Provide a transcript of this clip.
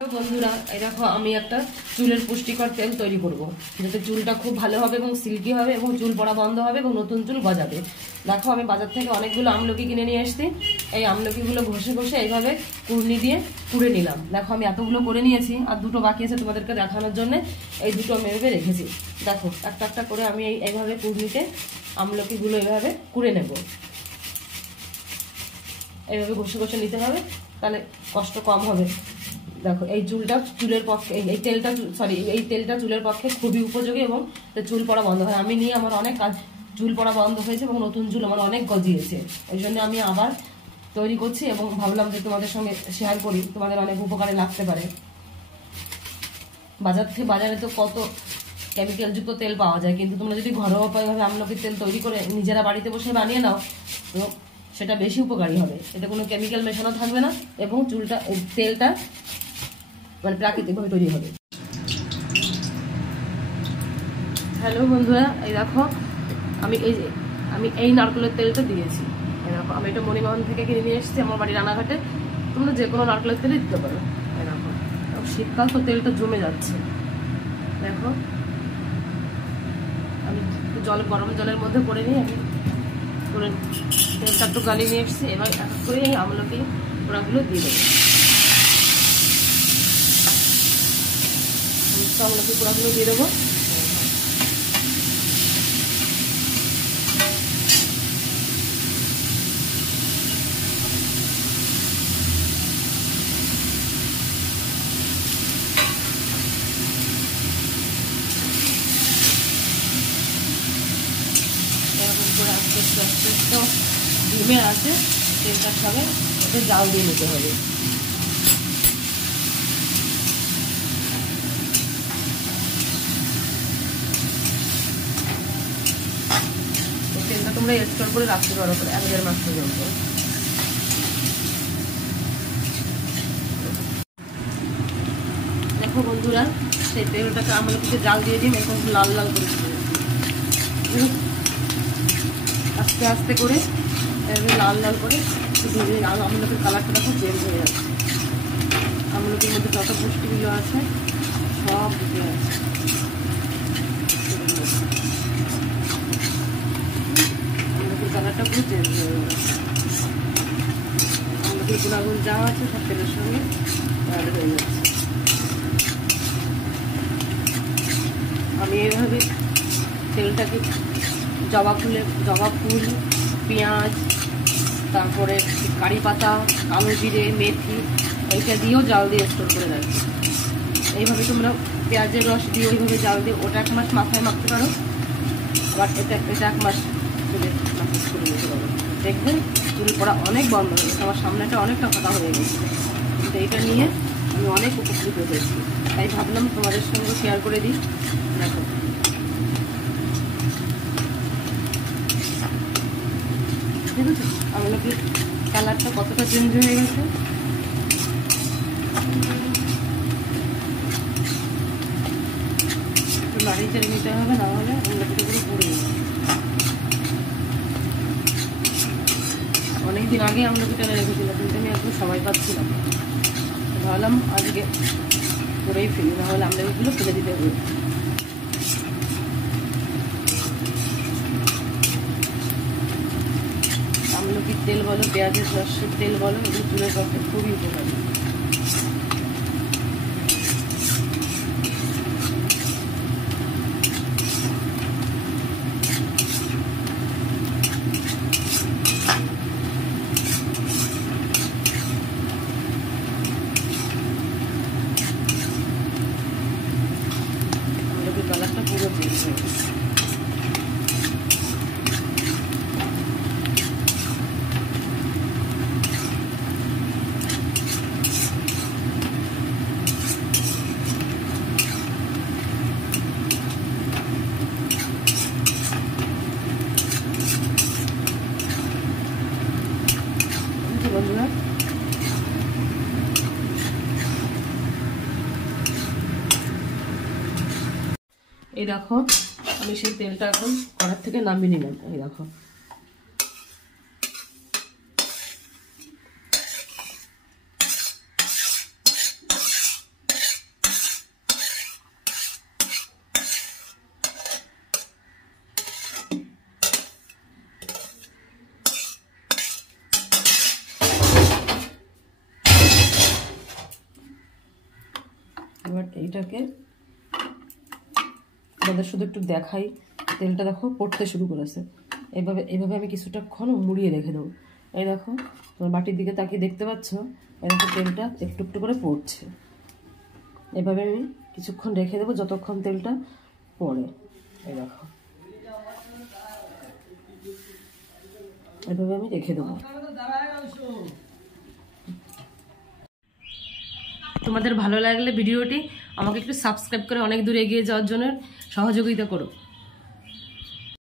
বন্ধুরা, এই দেখো আমি একটা চুলের পুষ্টিকর তেল তৈরি করব, যাতে চুলটা খুব ভালো হবে এবং সিল্কি হবে এবং চুল পড়া বন্ধ হবে এবং নতুন চুল গজাবে। দেখো আমি বাজার থেকে অনেকগুলো আমলকি কিনে নিয়ে এসেছি। এই আমলকিগুলো ঘষে ঘষে এইভাবে কুড়নি দিয়ে কুড়ে নিলাম। দেখো আমি এতগুলো করে নিয়েছি, আর দুটো বাকি আছে তোমাদেরকে দেখানোর জন্য। এই দুটো আমি এভাবে রেখেছি। দেখো একটা একটা করে আমি এইভাবে কুড়নিতে আমলকিগুলো এইভাবে কুড়ে নেব। এইভাবে ঘষে ঘষে নিতে হবে, তাহলে কষ্ট কম হবে। দেখো এই চুলটা চুলের পক্ষে এই তেলটা চুলের পক্ষে খুবই উপযোগী এবং চুল পড়া বন্ধ হয়। আমি নিয়ে আমার অনেক কাজ চুল পড়া বন্ধ হয়েছে এবং নতুন চুল আমার অনেক গজিয়েছে। ওই জন্য আমি আবার তৈরি করছি এবং ভাবলাম যে তোমাদের সঙ্গে শেয়ার করি, তোমাদের অনেক উপকারে লাগতে পারে। বাজারে তো কত কেমিক্যাল যুক্ত তেল পাওয়া যায়, কিন্তু তোমরা যদি ঘরোয়া উপায়ভাবে আমলকির তেল তৈরি করে নিজেরা বাড়িতে বসে বানিয়ে নাও, তো সেটা বেশি উপকারী হবে। এতে কোনো কেমিক্যাল মেশানো থাকবে না এবং তেলটা মানে প্রাকৃতিকভাবে তৈরি হবে। হ্যালো বন্ধুরা, এই দেখো আমি এই নারকেলের তেলটা দিয়েছি। এই দেখো আমি এটা মণিমোহন থেকে কিনে নিয়ে এসেছি, আমার বাড়ি রানাঘাটে। তোমরা যে কোনো নারকেলের তেলই দিতে পারো। এই দেখো শীতকাল তো তেলটা জমে যাচ্ছে। দেখো আমি গরম জলের মধ্যে করে নিয়ে তেলটা একটু গালিয়ে নিয়ে এসেছি। এবার এক এক করে এই আমলকি ওরাগুলো দিয়ে দেবো। আমলকি পোড়াগুলো দিয়ে দেবো। এরকম করে আস্তে আস্তে আস্তে আস্তে ডিমে আছে তেলটার সঙ্গে ওটা জাল দিয়ে নিতে হবে। তেলটা তোমরা স্টোর করে রাখতে পারো 1-1.5 মাস পর্যন্ত। দেখো বন্ধুরা, সেই তেলটাকে আমলকিতে জাল দিয়ে দিই, এরকম লাল লাল করে আস্তে আস্তে করে লাল লাল করে আমলকির কালারটা দেখো চেঞ্জ হয়ে যাচ্ছে। আমলকির মধ্যে যত পুষ্টিগুলো আছে সব দিকে আছে। কালারটা পুরো চেঞ্জ হয়ে গেল। আমলকির গুণাগুণ যা আছে সব তেলের সঙ্গে অ্যাড হয়ে যাচ্ছে। আমি এইভাবে তেলটাকে জবা ফুল, পেঁয়াজ, তারপরে কারি পাতা, কালো জিরে, মেথি এইটা দিয়েও জাল দিয়ে স্টোর করে রাখি। এইভাবে তোমরা পেঁয়াজের রস দিয়ে ওইভাবে জাল দিয়ে ওটা 1 মাস মাথায় মাখতে পারো, আবার এটা 1 মাস চুলে মাসাজ করে নিতে পারো। দেখবেন চুল পড়া অনেক বন্ধ হয়ে গেছে। আমার সামনেটা অনেকটা ফাঁকা হয়ে গেছে, কিন্তু এইটা নিয়ে আমি অনেক উপকৃত হয়েছি। তাই ভাবলাম তোমাদের সঙ্গে শেয়ার করে দিই। দেখো ঠিক আছে, আমলকির কালারটা কতটা চেঞ্জ হয়ে গেছে। একটু নাড়িয়ে চাড়িয়ে নিতে হবে, না হলে আমলকিটা পুরো পুড়ে যাবে। অনেকদিন আগে আমলকিটা রেখেছিলাম, কিন্তু আমি এখন সময় পাচ্ছিলাম, ভাবলাম আজকে করেই ফেলি, না হলে আমলকিগুলো ফেলে দিতে হবে। আমলকির তেল বলো, পেঁয়াজের রসের তেল বলো, এগুলো চুলের পক্ষে খুবই উপকারী। আমলকির কালারটা পুরো চেঞ্জ হয়ে গেছে। বন্ধুরা এই দেখো আমি সেই তেলটা এখন কড়ার থেকে নামিয়ে নিলাম। এই দেখো এইটাকে আমাদের শুধু একটু দেখাই, তেলটা দেখো পড়তে শুরু করেছে। এইভাবে আমি কিছুটাক্ষণ মুড়িয়ে রেখে দেবো। এই দেখো তোমার বাটির দিকে তাকিয়ে দেখতে পাচ্ছ, এই দেখো তেলটা একটু একটু করে পড়ছে। এভাবে আমি কিছুক্ষণ রেখে দেবো যতক্ষণ তেলটা পড়ে। এই দেখো এভাবে আমি রেখে দেবো। তোমাদের ভালো লাগলে ভিডিওটি আমাকে একটু সাবস্ক্রাইব করে অনেক দূর এগিয়ে যাওয়ার জন্য সহযোগিতা করো।